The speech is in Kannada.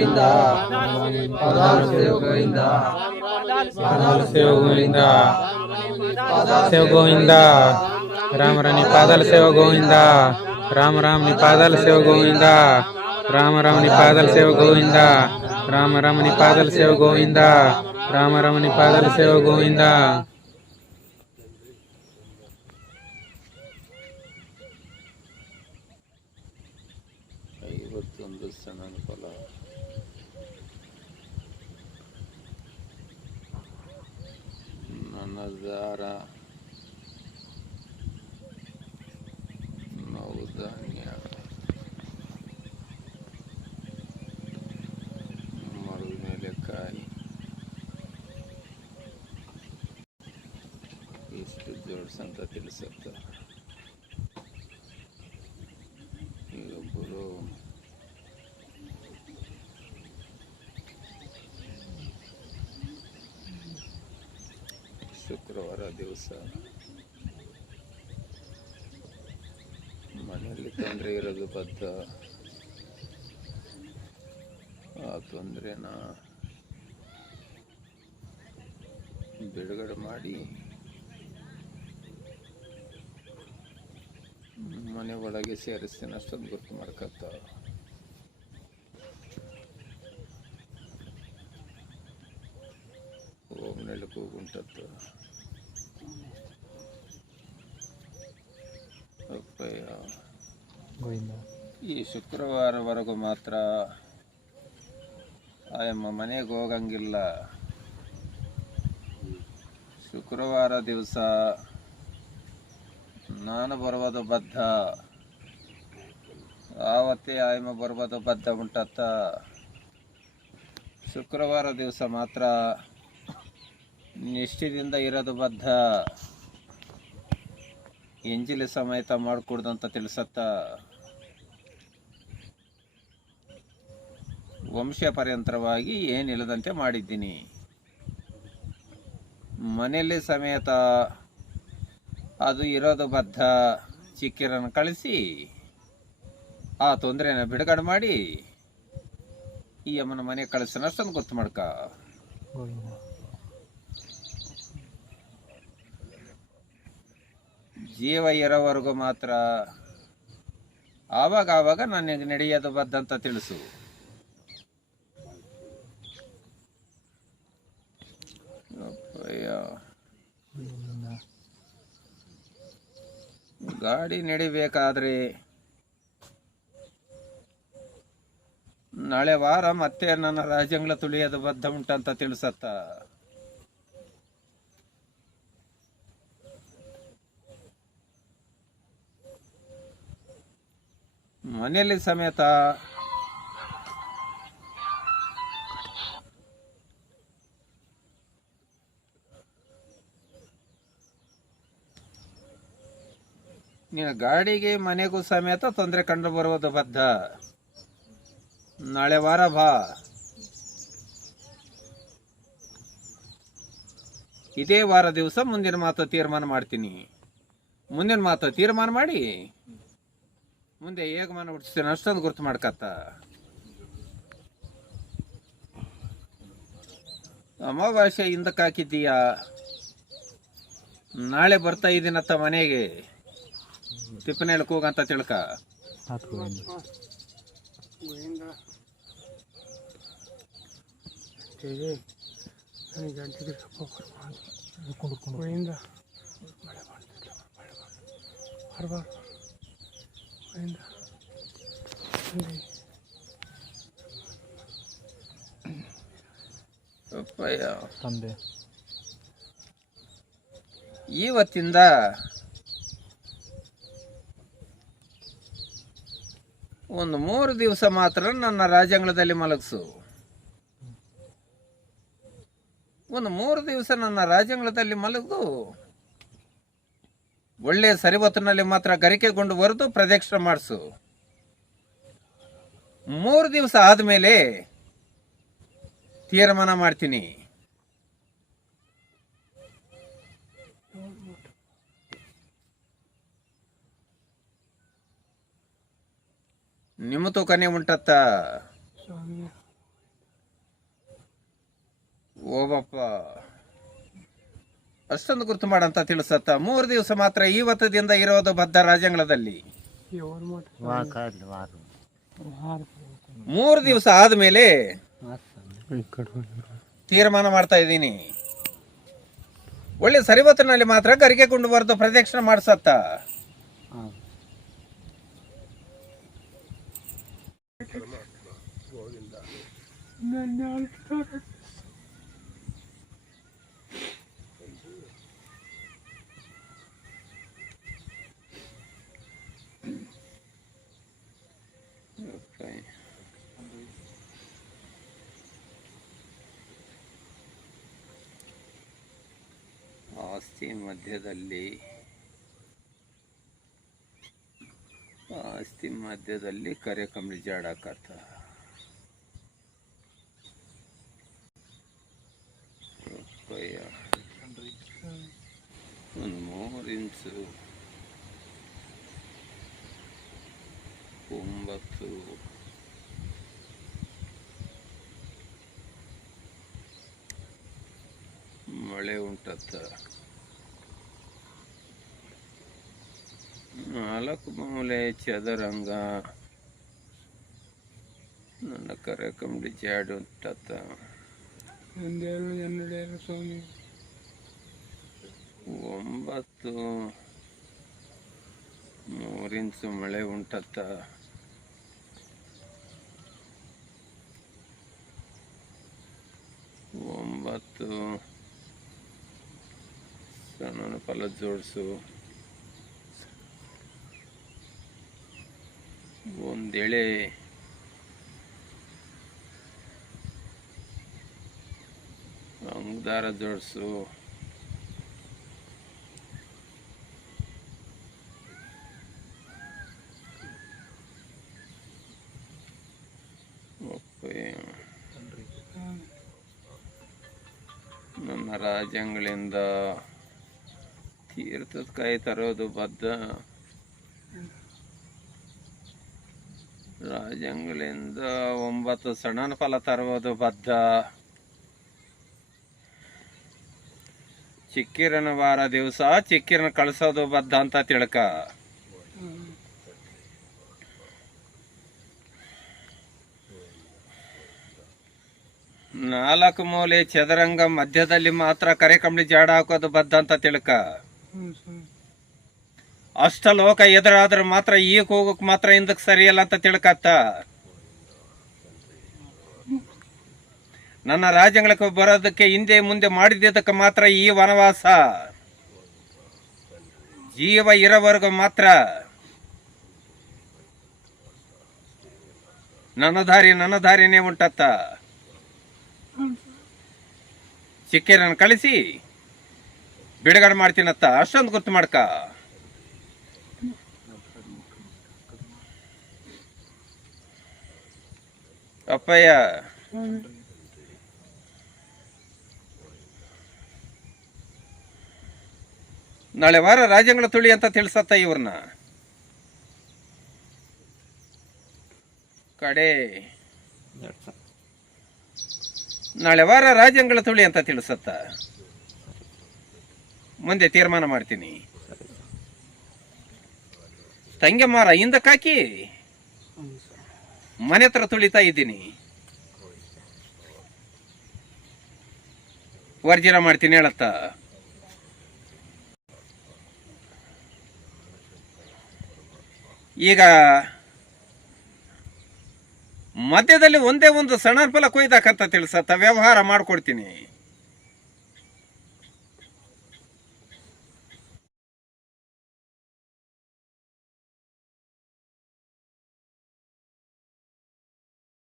గోవింద. పదాలు సేవ గోవింద. పాదాలు సేవ గోవింద. సేవ గోవింద. రామ రాణి పాదాల సేవ గోవింద. రామ రామ పాదాల సేవ గోవింద. రామ రామ పాదాల సేవ గోవింద. రామ రామ పాదాల సేవ గోవింద. రామ రామ పాదాల సేవ గోవింద. ನನ್ನ ದಾರ ನವಧಾನ್ಯ ಮರುನೆಲೆಕಾಯಿ ಇಷ್ಟು ಜೋಡ್ಸಂತ ತಿಳಿಸುತ್ತೆ ಈಗೊಬ್ಬರು ಮನೆಯಲ್ಲಿ ತೊಂದರೆ ಇರೋದು ಬದ್ಧ ಆ ತೊಂದರೆನ ಬಿಡುಗಡೆ ಮಾಡಿ ಮನೆ ಒಳಗೆ ಸೇರಿಸ್ತೀನಿ ಅಷ್ಟೊಂದು ಗೊತ್ತು ಮಾಡ್ಕತ್ತ ಹೋಗ್ನಲ್ಲಿ ಕೂಗುಂಟತ್ತು ಅಪ್ಪಯ್ಯ ಗೋವಿಂದ. ಈ ಶುಕ್ರವಾರವರೆಗೂ ಮಾತ್ರ ಆಯಮ್ಮ ಮನೆಗೆ ಹೋಗಂಗಿಲ್ಲ. ಶುಕ್ರವಾರ ದಿವಸ ನಾನು ಬರುವುದು ಬದ್ಧ. ಆವತ್ತೇ ಆಯಮ್ಮ ಬರುವುದು ಬದ್ಧ ಉಂಟತ್ತ. ಶುಕ್ರವಾರ ದಿವಸ ಮಾತ್ರ ನಿಷ್ಠದಿಂದ ಇರೋದು ಬದ್ಧ. ಎಂಜಿಲಿ ಸಮೇತ ಅಂತ ತಿಳಿಸತ್ತ ವಂಶ ಪರ್ಯಂತರವಾಗಿ ಏನಿಲ್ಲದಂತೆ ಮಾಡಿದ್ದೀನಿ. ಮನೆಯಲ್ಲಿ ಸಮೇತ ಅದು ಇರೋದು ಬದ್ಧ, ಚಿಕ್ಕಿರನ್ನು ಕಳಿಸಿ, ಆ ತೊಂದರೆನ ಬಿಡುಗಡೆ ಮಾಡಿ, ಈ ಅಮ್ಮನ ಮನೆ ಕಳಿಸೋಣ ಅಷ್ಟೊಂದು ಗೊತ್ತು ಮಾಡ್ಕ. ಜೀವ ಇರೋವರೆಗೂ ಮಾತ್ರ ಆವಾಗ ಆವಾಗ ನನಗೆ ನಡೆಯೋದು ಬದ್ದಂತ ತಿಳಿಸು. ಗಾಡಿ ನಡಿಬೇಕಾದ್ರೆ ನಾಳೆ ವಾರ ಮತ್ತೆ ನನ್ನ ರಾಜ್ಯಗಳ ತುಳಿಯೋದು ಬದ್ಧ ಉಂಟಂತ ತಿಳಿಸತ್ತ ಮನೆಯಲ್ಲಿ ಸಮೇತ ನೀನು ಗಾಡಿಗೆ ಮನೆಗೂ ಸಮೇತ ತೊಂದರೆ ಕಂಡು ಬರುವುದು ಬದ್ಧ. ನಾಳೆ ವಾರ ಬಾ. ಇದೇ ವಾರ ದಿವಸ ಮುಂದಿನ ಮಾತು ತೀರ್ಮಾನ ಮಾಡ್ತೀನಿ. ಮುಂದಿನ ಮಾತು ತೀರ್ಮಾನ ಮಾಡಿ. ಮುಂದೆ ಹೇಗೆ ಮನ ಅಷ್ಟೊಂದು ಗುರ್ತು ಮಾಡ್ಕತ್ತ. ಅಮಾವಾಸ್ಯೆ ಹಿಂದಕ್ಕೆ ಹಾಕಿದ್ದೀಯಾ? ನಾಳೆ ಬರ್ತಾ ಇದ್ದೀನತ್ತ ಮನೆಗೆ. ತಿಪ್ಪನೇಲಿ ಕೂಗಂತ ತಿಳ್ಕ. ಗೋವಿಂದ ತಂದೆ. ಇವತ್ತಿಂದ ಒಂದು ಮೂರು ದಿವಸ ಮಾತ್ರ ನನ್ನ ರಾಜಂಗಳದಲ್ಲಿ ಮಲಗಿಸು. ಒಂದು ಮೂರು ದಿವಸ ನನ್ನ ರಾಜಂಗಳದಲ್ಲಿ ಮಲಗು. ಒಳ್ಳೆ ಸರಿವತ್ತಿನಲ್ಲಿ ಮಾತ್ರ ಗರಿಕೆಗೊಂಡು ಹೊರತು ಪ್ರದಕ್ಷಿಣೆ ಮಾಡಿಸು. ಮೂರು ದಿವಸ ಆದಮೇಲೆ ತೀರ್ಮಾನ ಮಾಡ್ತೀನಿ. ನಿಮ್ಮ ತೂಕನೇ ಉಂಟತ್ತ. ಓಬಪ್ಪ. ಅಷ್ಟೊಂದು ಗುರುತು ಮಾಡಂತ ತಿಳಿಸತ್ತ. ಮೂರು ದಿವಸ ಮಾತ್ರ ಈ ವತದಿಂದ ಇರೋದು ಬದ್ಧ ರಾಜ್ಯಗಳಲ್ಲಿ ಮೂರು ದಿವಸ ಆದ್ಮೇಲೆ ತೀರ್ಮಾನ ಮಾಡ್ತಾ ಇದ್ದೀನಿ. ಒಳ್ಳೆ ಸರಿವತ್ತಿನಲ್ಲಿ ಮಾತ್ರ ಕರಿಗೆ ಕೊಂಡು ಬರೆದು ಪ್ರದಕ್ಷಿಣೆ ಮಾಡಿಸತ್ತ. ರಸ್ತೆ ಮಧ್ಯದಲ್ಲಿ ಆಸ್ತಿ ಮಧ್ಯದಲ್ಲಿ ಕರೆ ಕಂಬಳಿ ಜಾಡಾಕತ್ತ ಒಂದು ಮೂರು ಇಂಚು ಒಂಬತ್ತು ಮಳೆ ಉಂಟತ್ತ. ನಾಲ್ಕು ಮೂಲೆ ಚದರಂಗ. ನನ್ನ ಕರೆ ಕಂಬಳಿ ಜಾಡು ಉಂಟತ್ತ ಒಂದೆರಡು ಎನ್ನೆರಡೇಳು ಸ್ವಾಮಿ? ಒಂಬತ್ತು. ಮೂರಿಂಚು ಮಳೆ ಉಂಟತ್ತ. ಒಂಬತ್ತು. ಸಣ್ಣ ಫಲ ಜೋಡಿಸು. ಒಂದೆಳೆ. ಅಂಗದಾರ ಜೋಡಿಸು ಒಪ್ಪೆ. ನನ್ನ ರಾಜ್ಯಗಳಿಂದ ತೀರ್ಥದ ಕಾಯಿ ತರೋದು ಬದ್ಧ. ರಾಜ್ಯಗಳಿಂದ ಒಂಬತ್ತು ಸಣ್ಣ ಫಲ ತರುವುದು ಬದ್ಧ. ಚಿಕ್ಕಿರನ ವಾರ ದಿವಸ ಚಿಕ್ಕಿರನ ಕಳಿಸೋದು ಬದ್ಧ ಅಂತ ತಿಳ್ಕ. ನಾಲ್ಕು ಮೂಲೆ ಚದರಂಗ ಮಧ್ಯದಲ್ಲಿ ಮಾತ್ರ ಕರೆ ಕಂಬಳಿ ಜಾಡ ಹಾಕೋದು ಬದ್ಧ ಅಂತ ತಿಳ್ಕ. ಅಷ್ಟ ಲೋಕ ಎದುರಾದ್ರೆ ಮಾತ್ರ ಈಗ ಹೋಗಕ್ ಮಾತ್ರ ಹಿಂದಕ್ ಸರಿಯಲ್ಲ ಅಂತ ತಿಳ್ಕತ್ತ. ನನ್ನ ರಾಜ್ಯಗಳಿಗೆ ಬರೋದಕ್ಕೆ ಹಿಂದೆ ಮುಂದೆ ಮಾಡಿದ್ದಕ್ಕೆ ಮಾತ್ರ ಈ ವನವಾಸ. ಜೀವ ಇರೋವರೆಗೂ ಮಾತ್ರ. ನನ್ನ ದಾರಿ ನನ್ನ ದಾರಿನೇ ಉಂಟತ್ತ. ಚಿಕ್ಕೇರನ್ನು ಕಳಿಸಿ. ಬಿಡುಗಡೆ ಮಾಡ್ತೀನತ್ತ. ಅಷ್ಟೊಂದು ಗೊತ್ತು ಮಾಡ್ಕ. ಅಪ್ಪಯ್ಯ. ನಾಳೆ ವಾರ ರಾಜ್ಯಗಳ ತುಳಿ ಅಂತ ತಿಳಿಸತ್ತ ಇವ್ರನ್ನ. ಕಡೆ. ನಾಳೆ ವಾರ ರಾಜ್ಯಗಳ ತುಳಿ ಅಂತ ತಿಳಿಸತ್ತ. ಮುಂದೆ ತೀರ್ಮಾನ ಮಾಡ್ತೀನಿ. ತಂಗೆಮಾರ ಹಿಂದಕ್ಕಾಕಿ. ಮನೆ ಹತ್ರ ತುಳಿತಾ ಇದ್ದೀನಿ. ವರ್ಜನ ಮಾಡ್ತೀನಿ ಹೇಳತ್ತ? ಈಗ ಮಧ್ಯದಲ್ಲಿ ಒಂದೇ ಒಂದು ಸಣ್ಣ ಫಲ ಕೊಯ್ದಾಕಂತ ತಿಳಿಸತ್ತ ವ್ಯವಹಾರ ಮಾಡ್ಕೊಡ್ತೀನಿ.